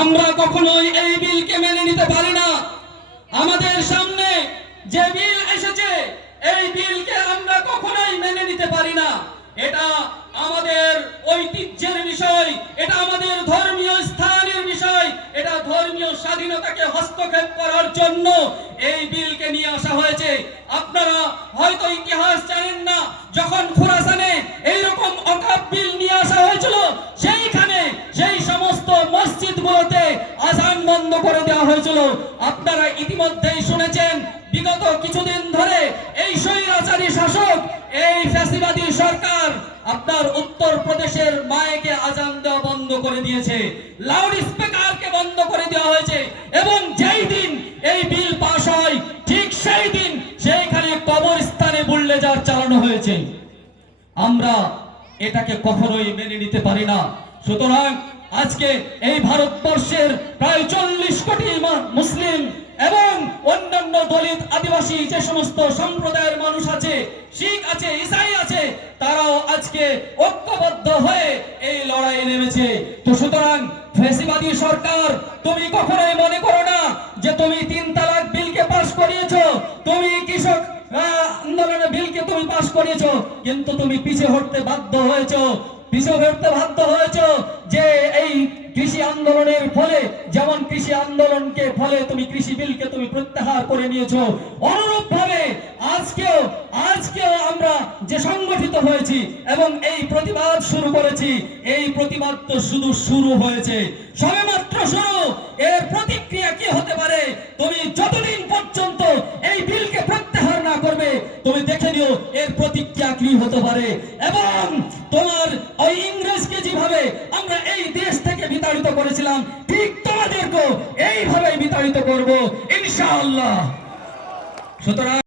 আমরা কখনোই এই বিলকে মেনে নিতে পারি না। আমাদের সামনে যে বিল এসেছে, এই বিলকে আমরা কখনোই মেনে নিতে পারি না। এটা আমাদের ঐতিহ্যের বিষয়, এটা আমাদের ধর্মীয় স্থানের বিষয়, এটা ধর্মীয় স্বাধীনতাকে হস্তক্ষেপ করার জন্য এই বিলকে নিয়ে আসা হয়েছে আপনারা হয়তো ইতিহাস জানেন না যখন খোরাসানে এইরকম অকাপ বিল নিয়ে আসা হয়েছিল, সেইখানে সেই সমস্ত মসজিদগুলোতে আজান বন্ধ করে দেওয়া হয়েছিল। আপনারা ইতিমধ্যেই শুনেছেন, বিগত কিছুদিন ধরে এই স্বৈরাচারী শাসক, এই ফ্যাসিবাদী সরকার আপনার উত্তর প্রদেশের মায়েকে আজান দেওয়া বন্ধ করে দিয়েছে লাউড স্পিকারকে বন্ধ করে দেওয়া হয়েছে, এবং যেই কবরস্থানে চালানো হয়েছে, আমরা এটাকে কখনোই মেনে নিতে পারি না। সুতরাং আজকে এই ভারতবর্ষের প্রায় চল্লিশ কোটি মুসলিম এবং অন্যান্য দলিত আদিবাসী যে সমস্ত সম্প্রদায়ের মানুষ আছে, শিখ আছে, ইসাই আছে, তারাও আজকে ঐক্যবদ্ধ হয়ে এই লড়াই নেমেছে। তো সুতরাং ফেসিবাদী সরকার, তুমি কখনোই মনে করো না যে তুমি তিন তালাক বিলকে পাশ করিয়েছ? তুমি কৃষক আহ, আন্দোলনের বিলকে তুমি পাশ করিয়েছো কিন্তু তুমি পিছে হটতে বাধ্য হয়েছো। পিছে হটতে বাধ্য হয়েছো যে এই কৃষি আন্দোলনের ফলে যেমন কৃষি আন্দোলনকে ফলে তুমি কৃষি বিলকে তুমি প্রত্যাহার করে নিয়েছো অনুরূপ ভাবে আজকেও আজকেও আমরা যে সংগঠিত হয়েছি এবং এই প্রতিবাদ শুরু করেছি এই প্রতিবাদ তো শুধু শুরু হয়েছে। শুরু কি হতে পারে? এবং তোমার ওই ইংরেজকে যেভাবে আমরা এই দেশ থেকে বিতাড়িত করেছিলাম, ঠিক তোমাদেরকেও এইভাবে বিতাড়িত করব, ইনশাআল্লাহ। সুতরাং